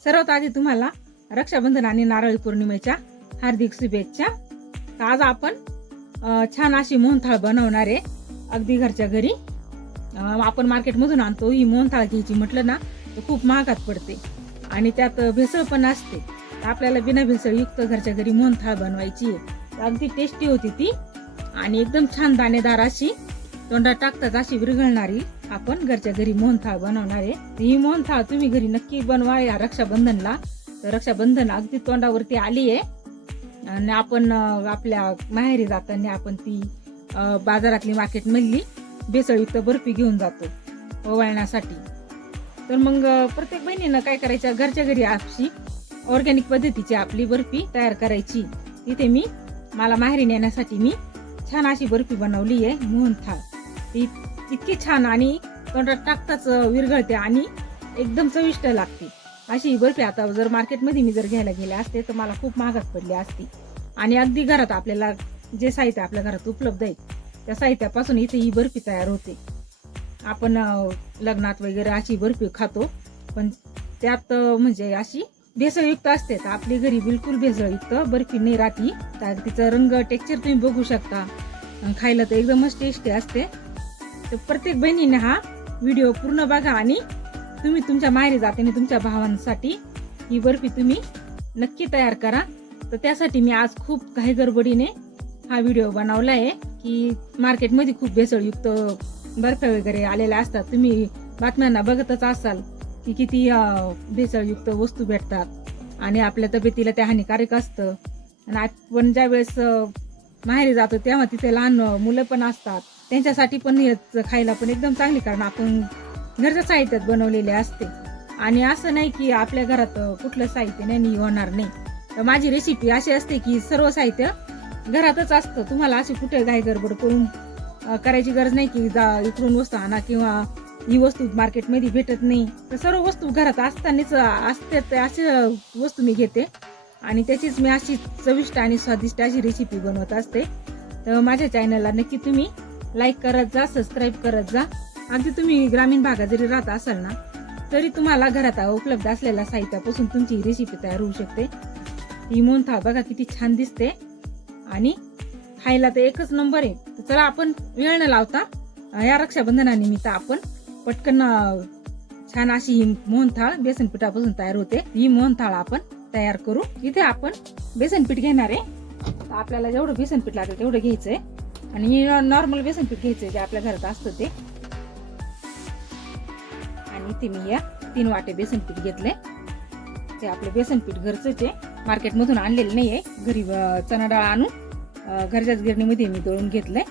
सर्वात आधी तुम्हाला रक्षाबंधन आणि नारळी पौर्णिमेच्या हार्दिक शुभेच्छा। आज आपण छान अशी मोहनथाळ बनवणार आहे, अगदी घरच्या घरी। आपण मार्केटमधून आणतो ही मोहनथाळ घ्यायची म्हटलं ना तर खूप महागात पडते आणि त्यात भेसळ पण असते। आपल्याला बिना भेसळयुक्त घरच्या घरी मोहनथाळ बनवायची आहे। अगदी टेस्टी होती ती आणि एकदम छान दाणेदार अशी, तोंडात टाकताच अशी विरघळणारी आपण घरच्या घरी मोहनथाळ बनवणार आहे। ही मोहनथाळ तुम्ही घरी नक्की बनवा या रक्षाबंधनला। तर रक्षाबंधन अगदी तोंडावरती आली आहे आणि आपण आपल्या माहेरी जाताना आपण ती बाजारातली मार्केट मधली भेसळयुक्त बर्फी घेऊन जातो ओवाळण्यासाठी। तर मग प्रत्येक बहिणीनं काय करायचं, घरच्या घरी अशी ऑर्गॅनिक पद्धतीची आपली बर्फी तयार करायची। इथे मला माहेरी नेण्यासाठी मी छान अशी बर्फी बनवली आहे मोहनथाळ। ती इतकी छान आणि तोंडात टाकताच विरघळते आणि एकदम चविष्ट लागते अशी ही बर्फी। आता जर मार्केटमध्ये मी जर घ्यायला गेले असते तर मला खूप महागात पडली असती आणि अगदी घरात आपल्याला जे साहित्य आपल्या घरात उपलब्ध आहे त्या साहित्यापासून इथे ही बर्फी तयार होते। आपण लग्नात वगैरे अशी बर्फी खातो पण त्यात म्हणजे अशी भेसळयुक्त असते। तर आपली घरी बिलकुल भेसळयुक्त बर्फी नाही राहती। तर तिचं रंग टेक्स्चर तुम्ही बघू शकता, खायला तर एकदमच टेस्टी असते। तर प्रत्येक बहिणीने हा व्हिडिओ पूर्ण बघा आणि तुम्ही तुमच्या माहेरी जाताना तुमच्या भावांसाठी ही बर्फी तुम्ही नक्की तयार करा। तर त्यासाठी मी आज खूप काही गडबडीने हा व्हिडिओ बनवला आहे की मार्केटमध्ये खूप भेसळयुक्त बर्फ्या वगैरे आलेल्या असतात। तुम्ही बातम्यांना बघतच असाल की किती भेसळयुक्त वस्तू भेटतात आणि आपल्या तब्येतीला ते हानिकारक असतं। आणि आपण ज्या वेळेस माहेरी जातो तेव्हा तिथे लहान मुलं पण असतात, त्यांच्यासाठी पण हे खायला पण एकदम चांगली, कारण आपण घरच्या साहित्यात बनवलेले असते। आणि असं नाही की आपल्या घरात कुठलं साहित्य नाही होणार नाही। तर माझी रेसिपी अशी असते की सर्व साहित्य घरातच असतं, तुम्हाला अशी कुठे घाई गडबड करून करायची गरज नाही की इकडून वस्तू आणा किंवा ही वस्तू मार्केटमध्ये भेटत नाही। तर सर्व वस्तू घरात असतानाच असते, अशी वस्तू मी घेते आणि त्याचीच मी अशी चविष्ट आणि स्वादिष्ट अशी रेसिपी बनवत असते। तर माझ्या चॅनलला नक्की तुम्ही लाईक करत जा, सबस्क्राईब करत जा। अगदी तुम्ही ग्रामीण भागात जरी राहत असाल ना तरी तुम्हाला घरात उपलब्ध असलेल्या साहित्यापासून तुमची ही रेसिपी तयार होऊ शकते। ही मोहनथाळ बघा किती छान दिसते आणि खायला तर एकच नंबर आहे। तर चला आपण वेळ न लावता या रक्षाबंधनानिमित्त आपण पटकन छान अशी ही मोहनथाळ बेसन पिठापासून तयार होते, ही मोहनथाळ आपण तयार करू। इथे आपण बेसन पीठ घेणार आहे। तर आपल्याला जेवढं बेसन पीठ लागेल तेवढं घ्यायचंय आणि नॉर्मल बेसन पीठ घ्यायचंय जे आपल्या घरात असतं ते। आणि इथे मी या 3 वाटे बेसन पीठ घेतले। ते आपलं बेसन पीठ घरचंच आहे, मार्केट मधून आणलेलं नाहीये। घरी चणा डाळ आणून घरच्याच गिरणीमध्ये मी दळून घेतलंय।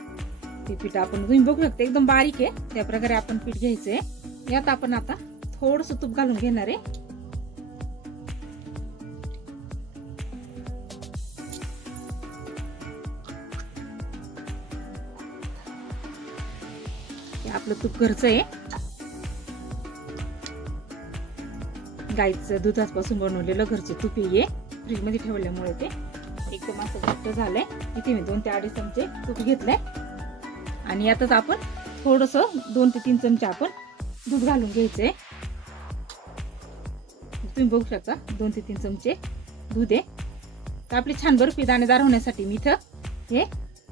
ते पीठ आपण तुम्ही बघू शकता एकदम बारीक आहे, त्या प्रकारे आपण पीठ घ्यायचंय। यात आपण आता थोडंसं तूप घालून घेणार आहे। आपलं तूप घरचं आहे, गाईचं दुधापासून बनवलेलं घरचं तूप आहे। फ्रीज मध्ये ठेवल्यामुळे ते एकदम असं घट्ट झालंय। इथे मी 2 ते 2.5 चमचे तूप घेतलंय आणि यातच आपण थोडंसं 2 ते 3 चमचे आपण दूध घालून घ्यायचंय। तुम्ही बघू शकता 2 ते 3 चमचे दूध आहे। तर आपली छान बर्फी दाणेदार होण्यासाठी मी इथं हे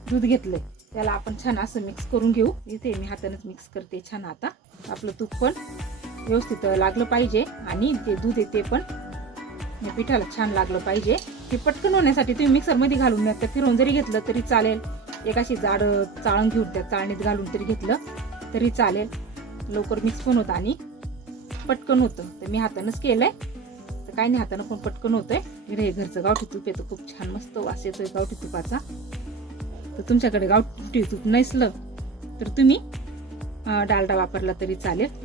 दूध घेतलंय, त्याला आपण छान असं मिक्स करून घेऊ। इथे मी हातानेच मिक्स करते छान। आता आपलं तूप पण व्यवस्थित लागलं पाहिजे आणि ते दूध आहे ते पण या पिठाला छान लागलं पाहिजे। ते पटकन होण्यासाठी तुम्ही मिक्सर मध्ये घालून फिरवून जरी घेतलं तरी चालेल, एक अशी जाड चाळण घेऊन त्या चाळणीत घालून तरी घेतलं तरी चालेल, लवकर मिक्स पण होतं आणि पटकन होतं। तर मी हातानंच केलंय, तर काही नाही हातानं पण पटकन होतंय। हे घरचं गावठी तूप येतं, खूप छान मस्त वास येतोय गावठी तुपाचा। तर तुमच्याकडे गावठी तूप नसलं तर तुम्ही डालडा वापरला तरी चालेल।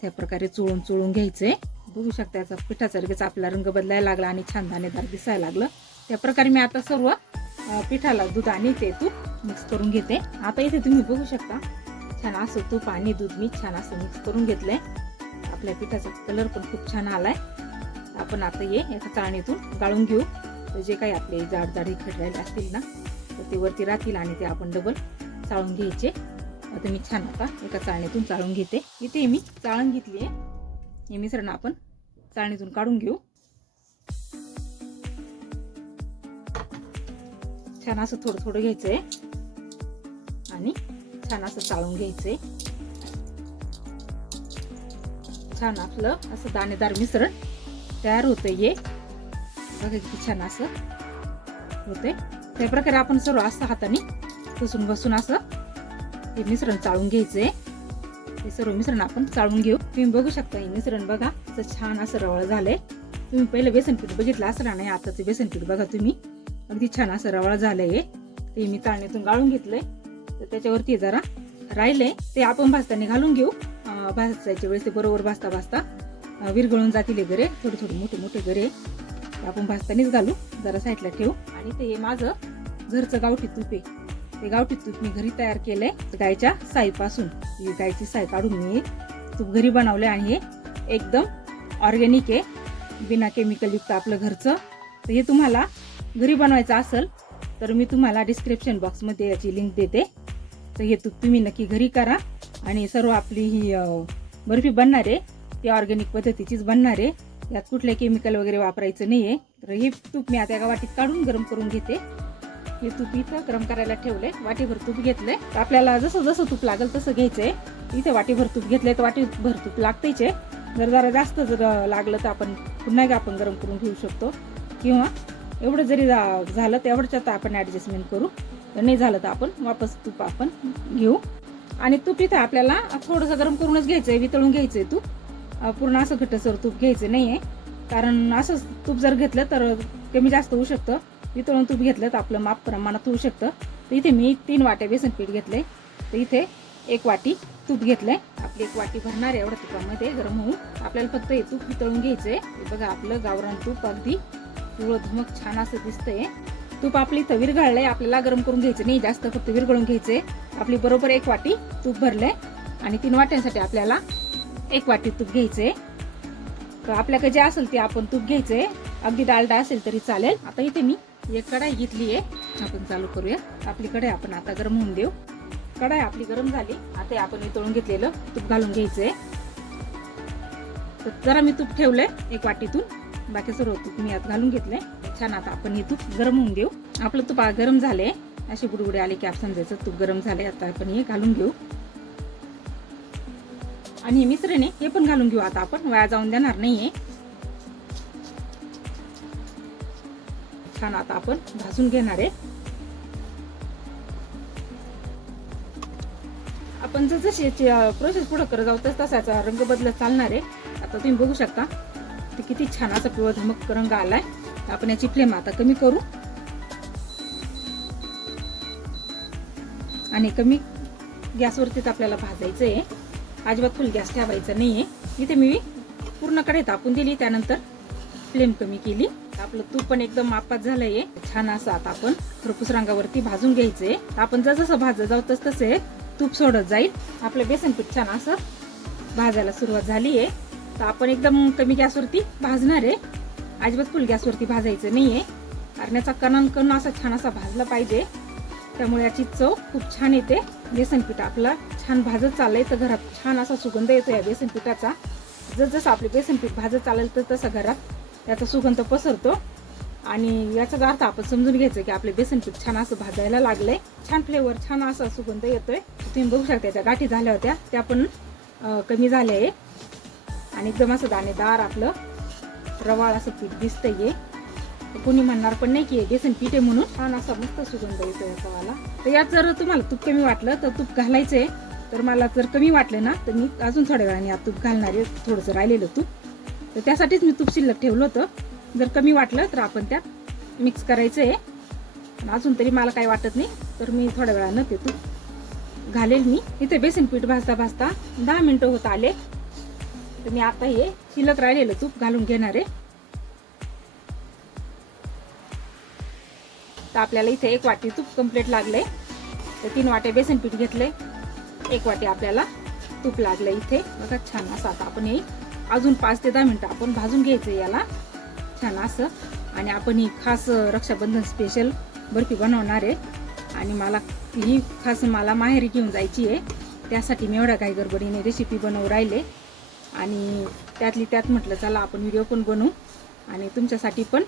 त्या प्रकारे चोळून चोळून घ्यायचंय। बघू शकता याचा पिठाचा लगेच आपला रंग बदलायला लागला आणि छान दाणेदार दिसायला लागलं। त्या प्रकारे मी आता सर्व पिठाला दूध आणि ते तूप मिक्स करून घेते। आता इथे तुम्ही बघू शकता छान असं तूप आणि दूध मी छान असं मिक्स करून घेतलंय। आपल्या पिठाचा कलर पण खूप छान आलाय। आपण आता हे एका चाळणीतून गाळून घेऊ। तर जे काही आपले जाड जाड इखट राहिले असतील ना तर ते वरती राहतील आणि ते आपण डबल चाळून घ्यायचे। आता मी छान आता एका चाळणीतून चाळून घेते। इथे मी चाळण घेतली आहे, हे मिश्रण आपण चाळणीतून काढून घेऊ. छान असं थोडं थोडं घ्यायचंय आणि छान असं चाळून घ्यायचंय. छान आपलं असं दाणेदार मिश्रण तयार होतंय. हे बघा किती छान असं होतंय. त्या प्रकारे आपण सर्व असं हाताने बसून बसून असं हे मिश्रण चाळून घ्यायचंय. हे सर्व मिश्रण आपण चाळून घेऊ. तुम्ही बघू शकता हे मिश्रण बघा असं छान असं रवाळ झालंय. तुम्ही पहिलं बेसन पीठ बघितलं असं नाही, आताचं बेसन पीठ बघा तुम्ही अगदी छान असं रवाळ झालंय. ते मी चाळणीतून गाळून घेतलंय. तर त्याच्यावरती जरा राहिलंय ते आपण भाजताना घालून घेऊ. भाजायच्या वेळेस ते बरोबर भाजता भाजता विरघळून जातील गरे, थोडे थोडे मोठे मोठे गरे आपण भाजतानीच घालू. जरा साईडला ठेवू. आणि ते माझं घरचं गावठी तूप आहे. ते गावठी तूप मी घरी तयार केलंय गायच्या साईपासून. ही गायची साई काढून मी तूप घरी बनवले आणि हे एकदम ऑर्गॅनिक आहे, बिना केमिकल युक्त आपलं घरचं. तर हे तुम्हाला घरी बनवायचं असेल तर मी तुम्हाला डिस्क्रिप्शन बॉक्समध्ये याची लिंक देते. तर हे तूप तुम्ही नक्की घरी करा. आणि सर्व आपली ही बर्फी बनणार आहे ती ऑर्गॅनिक पद्धतीचीच बनणार आहे. यात कुठले केमिकल वगैरे वापरायचं नाहीये. तर हे तूप मी आता एका वाटीत काढून गरम करून घेते. हे तूप इथं गरम करायला ठेवलंय. वाटीभर तूप घेतलंय. तर आपल्याला जसं जसं तूप लागेल तसं घ्यायचंय. इथे वाटीभर तूप घेतलंय तर वाटीभर तूप लागतेच आहे. जरा जास्त जर लागलं तर आपण पुन्हा आपण गरम करून घेऊ शकतो, किंवा एवढं जरी झालं तर एवढ्याच्यात आपण ऍडजस्टमेंट करू. तर नाही झालं तर आपण वापस तूप आपण घेऊ. आणि तूप इथं आपल्याला थोडंसं गरम करूनच घ्यायचंय, वितळून घ्यायचंय तूप. पूर्ण असं घट्टसर तूप घ्यायचं नाहीये, कारण असं तूप जर घेतलं तर कमी जास्त होऊ शकतं. वितळून तूप घेतलं तर आपलं माप प्रमाणात होऊ शकतं. तर इथे मी 3 वाट्या बेसन पीठ घेतलंय. तर इथे 1 वाटी तूप घेतलंय. आपली 1 वाटी भरणार आहे एवढ्या तुपामध्ये गरम होऊन. आपल्याला फक्त हे तूप वितळून घ्यायचंय. बघा आपलं गावरान तूप अगदी पिवळं धमक छान असं दिसतंय. तूप आपली इथं विरघळलंय. आपल्याला गरम करून घ्यायचं नाही जास्त, फक्त विरघळून घ्यायचंय. आपली बरोबर 1 वाटी तूप भरलंय आणि 3 वाट्यांसाठी आपल्याला 1 वाटी तूप घ्यायचंय. तर आपल्याकडे जे असेल ते आपण तूप घ्यायचंय. अगदी डालडा असेल तरी चालेल. आता इथे मी एक कढाई घेतली आहे. आपण चालू करूया. आपली कढाई आपण आता गरम होऊन देऊ. कढाई आपली गरम झाली. आता आपण वितळून घेतलेलं तूप घालून घ्यायचंय. तर जरा मी तूप ठेवलंय 1 वाटीतून, बाकी सर्व तूप मी यात घालून घेतलंय. छान आता आपण हे तूप गरम होऊन देऊ. आपलं तूप गरम झाले, असे बुडबुडे आले की आपण समजायचं तूप गरम झाले. आता आपण हे घालून घेऊ आणि हे मिश्रण आहे हे पण घालून घेऊ. आता आपण वाया जाऊन देणार नाहीये. छान आता आपण भाजून घेणार आहे. आपण जशी याची प्रोसेस पुढे करत जाऊ तसाचा रंग बदलत चालणार आहे. आता तुम्ही बघू शकता ते किती छान असा पिवळा धमक रंग आलाय. आपण याची फ्लेम आता कमी करू आणि कमी गॅसवरतीच आपल्याला भाजायचं आहे. अजिबात फुल गॅस ठेवायचा नाहीये. इथे मी पूर्ण कढई तापून दिली, त्यानंतर फ्लेम कमी केली. आपलं तूप पण एकदम मापात झालंय. छान असं आता आपण खरपूस रंगावरती भाजून घ्यायचंय. आपण जसं भाजत जाऊ तसे तूप सोडत जाईल. आपलं बेसन पीठ छान असं भाजायला सुरुवात झाली आहे. तर आपण एकदम कमी गॅसवरती भाजणार आहे. अजिबात फुल गॅसवरती भाजायचं नाहीये, कारण याचा कण असा छान असा भाजला पाहिजे. त्यामुळे याची चव खूप छान येते. बेसन पीठ आपला छान भाजत चाललंय तर घरात छान असा सुगंध येतो या बेसन पिठाचा. जसं आपले बेसन पीठ भाजत चालेल तर तसं घरात याचा सुगंध पसरतो. आणि याचाच अर्थ आपण समजून घ्यायचं की आपले बेसन पीठ छान असं भाजायला लागलंय. छान फ्लेवर, छान असा सुगंध येतोय. तुम्ही बघू शकता त्या गाठी झाल्या होत्या त्या पण कमी झाल्या आहे. आणि एकदम असं दाणेदार आपलं रवाळ असं पीठ दिसतंय. कोणी म्हणणार पण नाही की बेसन पीठ आहे म्हणून. छान असा मस्त सुगंध येतो याचा वाला. तर यात जर तुम्हाला तूप कमी वाटलं तर तूप घालायचंय. तर मला जर कमी वाटलं ना तर मी अजून थोड्या वेळाने यात तूप घालणार आहे, थोडंसं राहिलेलं तूप. तर त्यासाठीच मी तूप शिल्लक ठेवलं होतं. जर कमी वाटलं तर आपण त्यात मिक्स करायचंय. अजून तरी मला काही वाटत नाही तर मी थोड्या वेळानं ते तूप घालेल. मी इथे बेसन पीठ भाजता भाजता 10 मिनिटं होत आले. तर मी आता हे शिल्लक राहिलेलं तूप घालून घेणार आहे. तर आपल्याला इथे 1 वाटी तूप कंप्लीट लागलंय. तर 3 वाटे बेसन पीठ घेतले, 1 वाटी आपल्याला तूप लागलंय इथे. बघा छान असं आता आपण हे अजून 5 ते 10 मिनिटं आपण भाजून घ्यायचं याला छान असं. आणि आपण ही खास रक्षाबंधन स्पेशल बर्फी बनवणार आहे. आणि मला ही खास मला माहेरी घेऊन जायची आहे. त्यासाठी मी एवढ्या काही गडबडीने रेसिपी बनवू राहिले. आणि त्यातली त्यात म्हटलं चला आपण व्हिडिओ पण बनवू आणि तुमच्यासाठी पण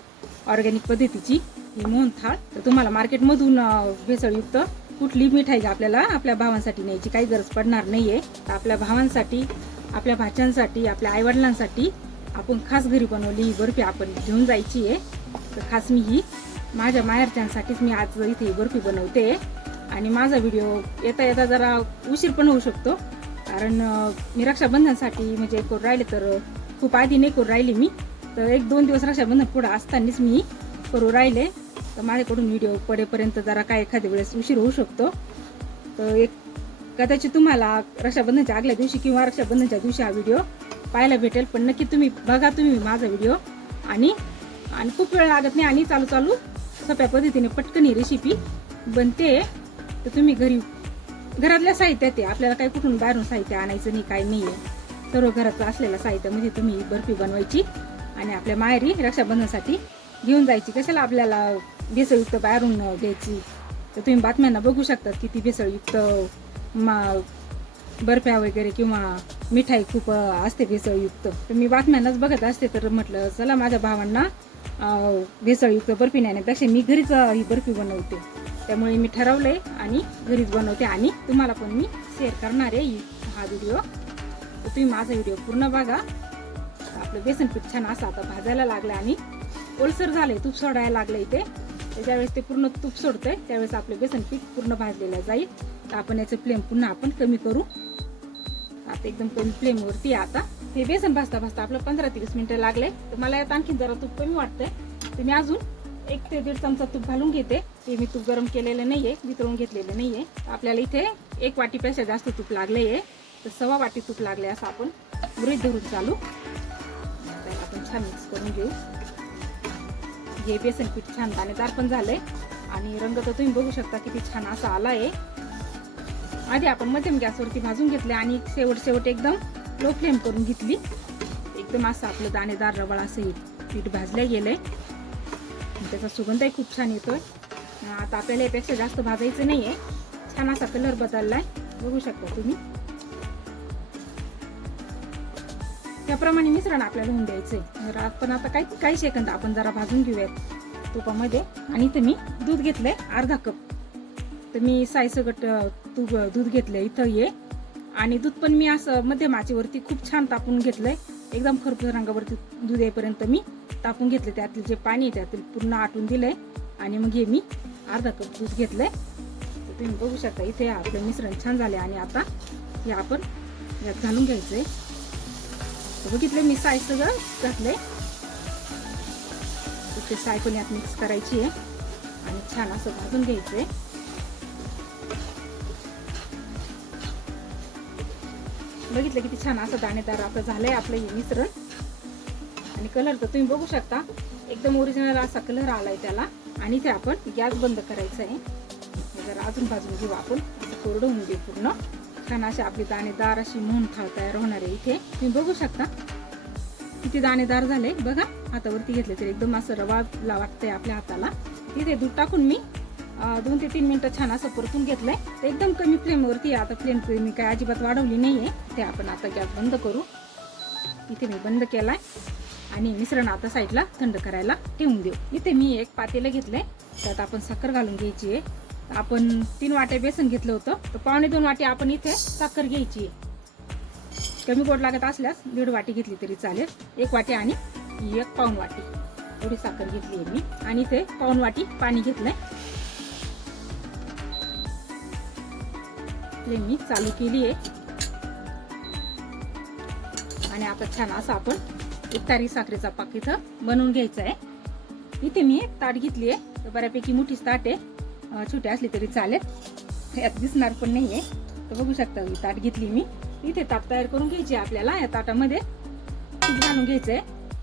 ऑर्गॅनिक पद्धतीची ही मोहनथाळ. तर तुम्हाला मार्केटमधून भेसळयुक्त कुठली मिठाई आपल्याला आपल्या भावांसाठी न्यायची काही गरज पडणार नाहीये. तर आपल्या भावांसाठी, आपल्या भाच्यांसाठी, आपल्या आईवडिलांसाठी आपण खास घरी बनवली ही बर्फी आपण घेऊन जायची आहे. तर खास मी ही माझ्या माहेरच्यांसाठीच मी आज इथे ही बर्फी बनवते. आणि माझा व्हिडिओ येता येता जरा उशीर पण होऊ शकतो, कारण मी रक्षाबंधनसाठी म्हणजे करून राहिले, तर खूप आधी नाही करून राहिली मी. तर 1-2 दिवस रक्षाबंधन पुढं असतानाच मी करू राहिले. तर माझ्याकडून व्हिडिओ पडेपर्यंत जरा काय एखाद्या वेळेस उशीर होऊ शकतो. तर एक कदाचित तुम्हाला रक्षाबंधनच्या आगल्या दिवशी किंवा रक्षाबंधनच्या दिवशी हा व्हिडिओ पाहायला भेटेल. पण नक्की तुम्ही बघा तुम्ही माझा व्हिडिओ. आणि खूप वेळ लागत नाही आणि चालू सोप्या पद्धतीने पटकन ही रेसिपी बनते. तर तुम्ही घरातल्या साहित्यात आहे, आपल्याला काही कुठून बाहेरून साहित्य आणायचं नाही, काही नाही आहे. सर्व घराचं असलेल्या साहित्यामध्ये तुम्ही ही बर्फी बनवायची आणि आपल्या माहेरी रक्षाबंधनसाठी घेऊन जायची. कशाला आपल्याला भेसळयुक्त बाहेरून घ्यायची. तर तुम्ही बातम्यांना बघू शकतात किती भेसळयुक्त बर्फ्या वगैरे किंवा मिठाई खूप असते भेसळयुक्त. तर मी बातम्यांनाच बघत असते, तर म्हटलं चला माझ्या भावांना भेसळयुक्त बर्फी नेण्यापेक्षा मी घरीच ही बर्फी बनवते. त्यामुळे मी ठरवलंय आणि घरीच बनवते आणि तुम्हाला पण मी शेअर करणार आहे हा व्हिडिओ. तर तुम्ही माझा व्हिडिओ पूर्ण बघा. आपलं बेसन पीठ छान असं आता भाजायला लागलं आणि ओलसर झालंय, तूप सोडायला लागलं इथे. तर ज्यावेळेस ते पूर्ण तूप सोडतंय त्यावेळेस आपलं बेसन पीठ पूर्ण भाजलेलं जाईल. तर आपण याचं फ्लेम पुन्हा आपण कमी करू. आता एकदम कमी फ्लेमवरती आता हे बेसन भाजता भाजता आपलं 15 ते 20 मिनिटं लागले. तर मला यात आणखी जरा तूप कमी वाटतंय, तर मी अजून 1 ते 1.5 चमचा तूप घालून घेते. ते मी तूप गरम केलेलं नाहीये, वितळून घेतलेलं नाहीये. आपल्याला इथे 1 वाटीपेक्षा जास्त तूप लागलंय, तर 1.25 वाटी तूप लागले असं आपण गृहीत धरून चालू. त्याला आपण छान मिक्स करून घेऊ. हे बेसन पीठ छान दाणेदार पण झालंय आणि रंग तर तुम्ही बघू शकता किती छान असा आलाय. आधी आपण मध्यम गॅसवरती भाजून घेतले आणि शेवट एकदम लो फ्लेम करून घेतली. एकदम असं आपलं दाणेदार रवाळ असं पीठ भाजलं गेलंय. त्याचा सुगंधही खूप छान येतोय. आता आपल्याला यापेक्षा जास्त भाजायचं नाहीये. छान असा कलर बदललाय, बघू शकता तुम्ही. त्याप्रमाणे मिश्रण आपल्याला होऊन द्यायचंय. पण आता काही सेकंद आपण जरा भाजून घेऊयात तुपामध्ये. आणि इथं मी दूध घेतलंय अर्धा कप. तर मी साईसगट दूध घेतलंय इथं ये. आणि दूध पण मी असं मध्यम आचेवरती खूप छान तापून घेतलंय. एकदम खरपूस रंगावरती दूध येईपर्यंत मी तापून घेतले. त्यातील जे पाणी आहे त्यातील पूर्ण आटून दिलंय. आणि मग हे मी अर्धा कप दूध घेतलंय. तर तुम्ही बघू शकता इथे आपलं मिश्रण छान झाले. आणि आता हे आपण यात घालून घ्यायचंय. तर बघितलं मी साय सगळं घातलंय. ते साय पण यात मिक्स करायची आहे आणि छान असं भाजून घ्यायचंय. बघितलं किती छान असं दाणेदार आता झालंय आपलं हे मिश्रण. आणि कलर तर तुम्ही बघू शकता एकदम ओरिजिनल असा कलर आलाय त्याला. आणि इथे आपण गॅस बंद करायचा आहे. जरा अजून भाजून घेऊ आपण, असं कोरडं होऊन देऊ पूर्ण. छान अशी आपली दाणेदार अशी मोहनथाळ तयार होणार आहे. इथे तुम्ही बघू शकता किती दाणेदार झाले. बघा हातावरती घेतले तर एकदम असं रवाळा वाटतंय आपल्या हाताला. तिथे दूध टाकून मी 2 ते 3 मिनिटं छान असं परतून घेतलंय. तर एकदम कमी फ्लेमवरती. आता फ्लेम मी काय अजिबात वाढवली नाहीये. ते आपण आता गॅस बंद करू. इथे मी बंद केलाय आणि मिश्रण आता साईडला थंड करायला ठेवून देऊ. इथे मी एक पातेलं घेतलंय, त्यात आपण साखर घालून घ्यायची आहे. आपण 3 वाट्या बेसन घेतलं होतं, तर 1.25 वाटी आपण इथे साखर घ्यायची आहे. कमी गोड लागत असल्यास 1.5 वाटी घेतली तरी चालेल. 1 वाटी आणि 1 वाटी एवढी साखर घेतली आहे मी. आणि इथे 1 वाटी पाणी घेतलंय. फ्लेम मी चालू केली आहे. आणि आता छान असं आपण उतारी साखरेचा पाक इथं बनवून घ्यायचा आहे. इथे मी एक ताट घेतली आहे. तर बऱ्यापैकी मोठीच ताट आहे, छोटी असली तरी चालेल, यात दिसणार पण नाहीये. तर बघू शकता ही ताट घेतली मी. इथे ताट तयार करून घ्यायची आपल्याला. या ताटामध्ये तूप घालून घ्यायचंय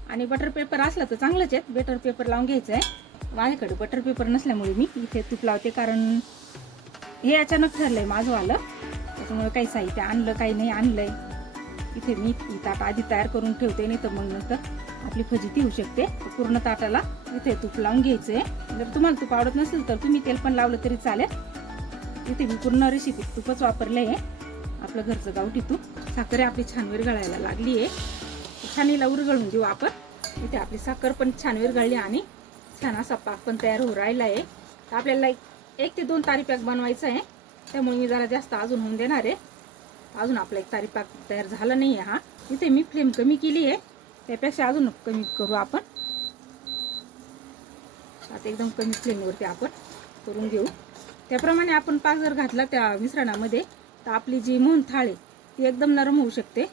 आणि बटर पेपर असला तर चांगलंच आहे. बटर पेपर लावून घ्यायचंय. माझ्याकडे बटर पेपर नसल्यामुळे मी इथे तूप लावते, कारण हे अचानक ठरलंय माझं आलं. त्याच्यामुळे काही साहित्य आणलं काही नाही आणलंय. इथे मी ताट आधी तयार करून ठेवते, नाही तर मग नंतर आपली फजिती होऊ शकते. पूर्ण ताटाला इथे तूप लावून घ्यायचंय. जर तुम्हाला तूप आवडत नसेल तर तुम्ही तेल पण लावलं तरी चालेल. इथे मी पूर्ण रेसिपीत तूपच वापरलंय, आपलं घरचं गावठी तूप. साखर आपली छान विरघळायला लागली आहे. छान हिला विरघळून देऊ आपण. इथे आपली साखर पण छान विरघळली आणि छान असा पाक पण तयार होऊ राहिला आहे. तर आपल्याला 1 ते 2 तारी पाक बनवायचा आहे, त्यामुळे मी जरा जास्त अजून होऊन देणार आहे. अजून आपला 1 तारी पाक तयार झाला नाही आहे. हा इथे मी फ्लेम कमी केली आहे, त्यापेक्षा अजून कमी करू आपण. आता एकदम कमी फ्लेमवरती आपण करून घेऊ. त्याप्रमाणे आपण पाक जर घातला त्या मिश्रणामध्ये तर आपली जी मोहनथाळ आहे ती एकदम नरम होऊ शकते.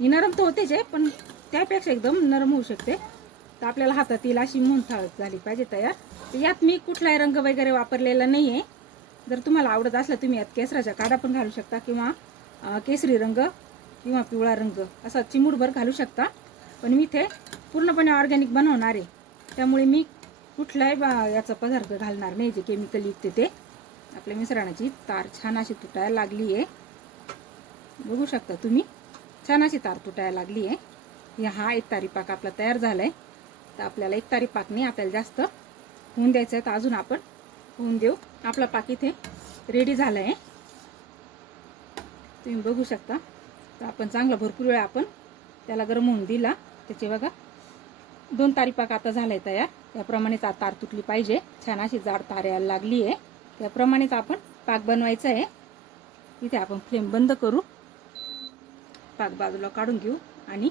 ही नरम तर होतेच आहे, पण त्यापेक्षा एकदम नरम होऊ शकते. तर आपल्याला हातात येईल अशी मोहनथाळ झाली पाहिजे तयार. तर यात मी कुठलाही रंग वगैरे वापरलेला नाही आहे. जर तुम्हाला आवडत असलं तुम्ही यात केसराचा काढा पण घालू शकता, किंवा केसरी रंग किंवा पिवळा रंग असा चिमूटभर घालू शकता. पण मी इथे पूर्णपणे ऑर्गॅनिक बनवणार आहे, त्यामुळे मी कुठलाही याचा पदार्थ घालणार नाही जे केमिकल युक्त ते. आपल्या मिश्रणाची तार छान अशी तुटायला लागली आहे, बघू शकता तुम्ही. छान अशी तार तुटायला लागली आहे. हा 1 तारी पाक आपला तयार झालाय. तर आपल्याला 1 तारी पाक नाही, आपल्याला जास्त होऊन द्यायचं आहे. तर अजून आपण होऊन देऊ. आपला पाक इथे रेडी झाला आहे, तुम्ही बघू शकता. तर आपण चांगला भरपूर वेळ आपण त्याला गरम होऊन दिला. त्याचे बघा 2 तारी पाक आता झालाय तयार. त्याप्रमाणेच आता तार तुटली पाहिजे, छान अशी जाड तार यायला लागली आहे. त्याप्रमाणेच आपण पाक बनवायचा आहे. इथे आपण फ्लेम बंद करू, पाक बाजूला काढून घेऊ आणि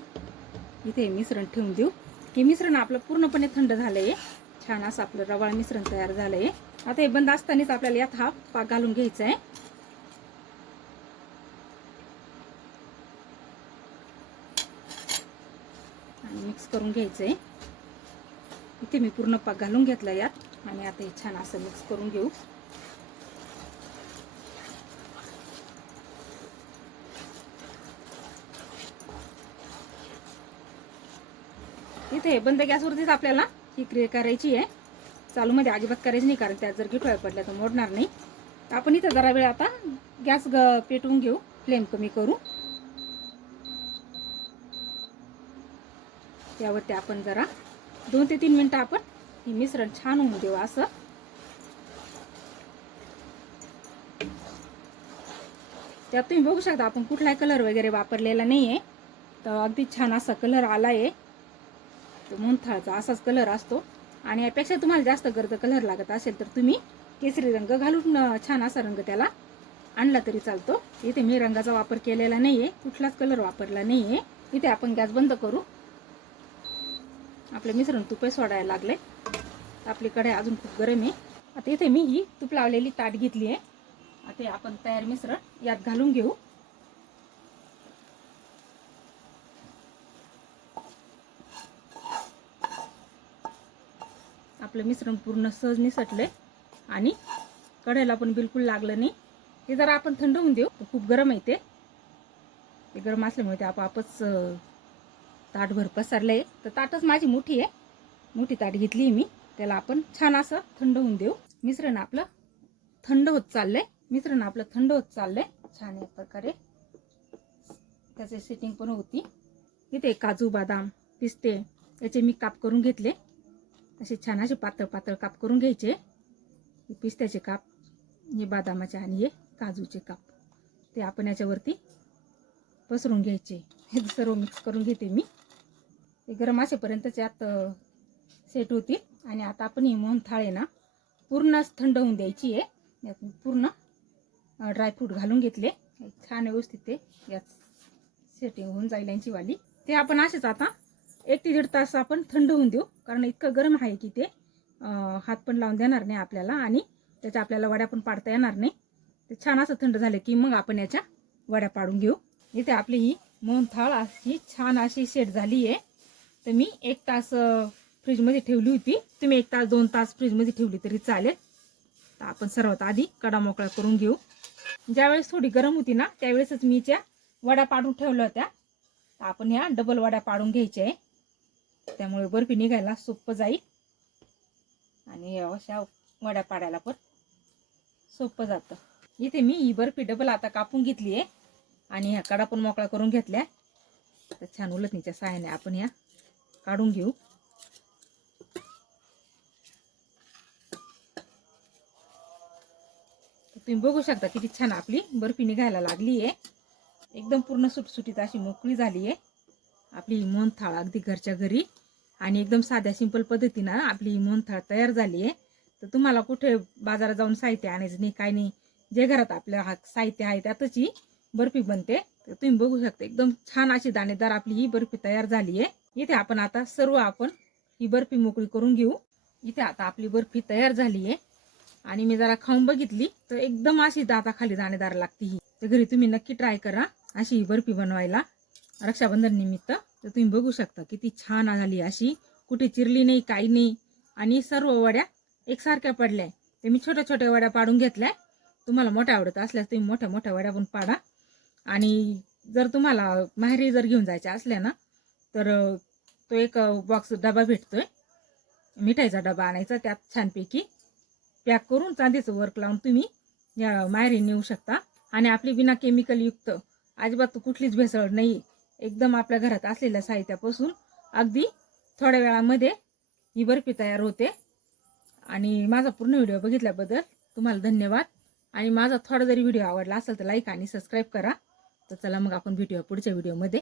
इथे मिश्रण ठेवून देऊ. हे मिश्रण आपलं पूर्णपणे थंड झालंय. छान असं आपलं रवाळ मिश्रण तयार झालंय. आता हे बंद असतानाच आपल्याला यात हा पाक घालून घ्यायचा आहे आणि मिक्स करून घ्यायचं आहे. इथे मी पूर्ण पाक घालून घेतला यात आणि आता हे छान असं मिक्स करून घेऊ. इथे बंद गॅसवरतीच आपल्याला ही क्रिया करायची आहे. चालू मध्ये अजिबात करायची नाही, कारण त्यात जर गिठळ्या पडल्या तर मोडणार नाही. आपण इथे जरा वेळ आता गॅस पेटवून घेऊ, फ्लेम कमी करू. त्यावरती आपण जरा 2 ते 3 मिनिटं आपण हे मिश्रण छान होऊन देऊ. असं त्यात तुम्ही बघू शकता आपण कुठलाही कलर वगैरे वापरलेला नाहीये. तर अगदी छान असा कलर आलाय. तो मोहनथाळचा असाच कलर असतो, आणि यापेक्षा तुम्हाला जास्त गर्द कलर लागत असेल तर तुम्ही केसरी रंग घालून छान असा रंग त्याला आणला तरी चालतो. इथे मी रंगाचा वापर केलेला नाहीये, कुठलाच कलर वापरला नाहीये. इथे आपण गॅस बंद करू. आपले मिश्रण तुपे सोडायला लागले. आपली कढई अजून खूप गरम आहे. आता इथे मी ही तूप लावलेली ताट घेतली आहे. आता आपण तयार मिश्रण यात घालून घेऊ. आपलं मिश्रण पूर्ण सहज निसटलंय आणि कढईला पण बिलकुल लागलं नाही. हे जरा आपण थंड होऊन देऊ, खूप गरम आहे ते गरम असल्यामुळे ते आपोआपच ताटभर पसरलंय. तर ताटच माझी मोठी आहे, मोठी ताट घेतली मी. त्याला आपण छान असं थंड होऊन देऊ. मिश्रण आपलं थंड होत चाललंय छान या प्रकारे त्याचे सेटिंग पण होती. इथे काजू बदाम पिस्ते याचे मी काप करून घेतले. असे छान असे पातळ पातळ काप करून घ्यायचे. पिस्त्याचे काप, हे बदामाचे आणि हे काजूचे काप, ते आपण याच्यावरती पसरून घ्यायचे. हे सर्व मिक्स करून घेते मी. हे गरम असेपर्यंत यात सेट होतील. आणि आता आपण ही मोहनथाळ आहे ना पूर्ण थंड होऊन द्यायची आहे. यात पूर्ण ड्रायफ्रूट घालून घेतले, छान व्यवस्थित ते यात सेटिंग होऊन जाईल यांची वाली. ते आपण असेच आता 1 ते 1.5 तास आपण थंड होऊन देऊ, कारण इतकं गरम आहे की ते हात पण लावून देणार नाही आपल्याला आणि त्याच्या आपल्याला वड्या पण पाडता येणार नाही. ते छान असं थंड झाले की मग आपण याच्या वड्या पाडून घेऊ. इथे आपली ही मोहनथाळ अशी छान अशी सेट झाली आहे. तर मी 1 तास फ्रीजमध्ये ठेवली होती. तुम्ही 1 तास 2 तास फ्रीजमध्ये ठेवली तरी चालेल. तर आपण सर्वात आधी कडा मोकळा करून घेऊ. ज्यावेळेस थोडी गरम होती ना त्यावेळेसच मी त्या वड्या पाडून ठेवल्या होत्या. आपण ह्या डबल वड्या पाडून घ्यायच्या आहे, त्यामुळे बर्फी निघायला सोपं जाईल आणि अशा वड्या पाडायला पण सोपं जातं. इथे मी ही बर्फी डबल आता कापून घेतली आहे आणि ह्या कडा पण मोकळा करून घेतल्या. तर छान उलटणीच्या सहाय्याने आपण ह्या काढून घेऊ. तुम्ही बघू शकता किती छान आपली बर्फी निघायला लागली आहे. एकदम पूर्ण सुटसुटीत अशी मोकळी झाली आहे. आपली ही मोहनथाळ अगदी घरच्या घरी आणि एकदम साध्या सिंपल पद्धतीनं आपली ही मोहनथाळ तयार झाली आहे. तर तुम्हाला कुठे बाजारात जाऊन साहित्य आणायचं नाही, काय नाही, जे घरात आपलं साहित्य आहे त्यातच ही बर्फी बनते. तर तुम्ही बघू शकता एकदम छान अशी दाणेदार आपली ही बर्फी तयार झाली आहे. इथे आपण आता सर्व ही बर्फी मोकळी करून घेऊ. इथे आता आपली बर्फी तयार झाली आहे आणि मी जरा खाऊन बघितली तर एकदम अशी दाताखाली दाणेदार लागते ही. तर घरी तुम्ही नक्की ट्राय करा अशी ही बर्फी बनवायला रक्षाबंधन निमित्त. तर तुम्ही बघू शकता किती छान झाली, अशी कुठे चिरली नाही, काही नाही आणि सर्व वड्या एकसारख्या पडल्या. ते मी छोट्या छोट्या वड्या पाडून घेतल्या. तुम्हाला मोठ्या आवडत असल्यास तुम्ही मोठ्या मोठ्या वड्या पण पाडा. आणि जर तुम्हाला माहेरी जर घेऊन जायच्या असल्या ना तर तो एक बॉक्स डबा भेटतोय, मिठाईचा डबा आणायचा, त्यात छानपैकी पॅक करून चांदीचं वर्क लावून तुम्ही या माहेरी नेऊ शकता. आणि आपली बिना केमिकल युक्त अजिबात कुठलीच भेसळ नाही, एकदम आपल्या घरात असलेल्या साहित्यापासून अगदी थोड्या वेळामध्ये ही बर्फी तयार होते. आणि माझा पूर्ण व्हिडिओ बघितल्याबद्दल तुम्हाला धन्यवाद. आणि माझा थोडा जरी व्हिडिओ आवडला असेल तर लाईक आणि सबस्क्राईब करा. तर चला मग आपण भेटूया पुढच्या व्हिडिओमध्ये.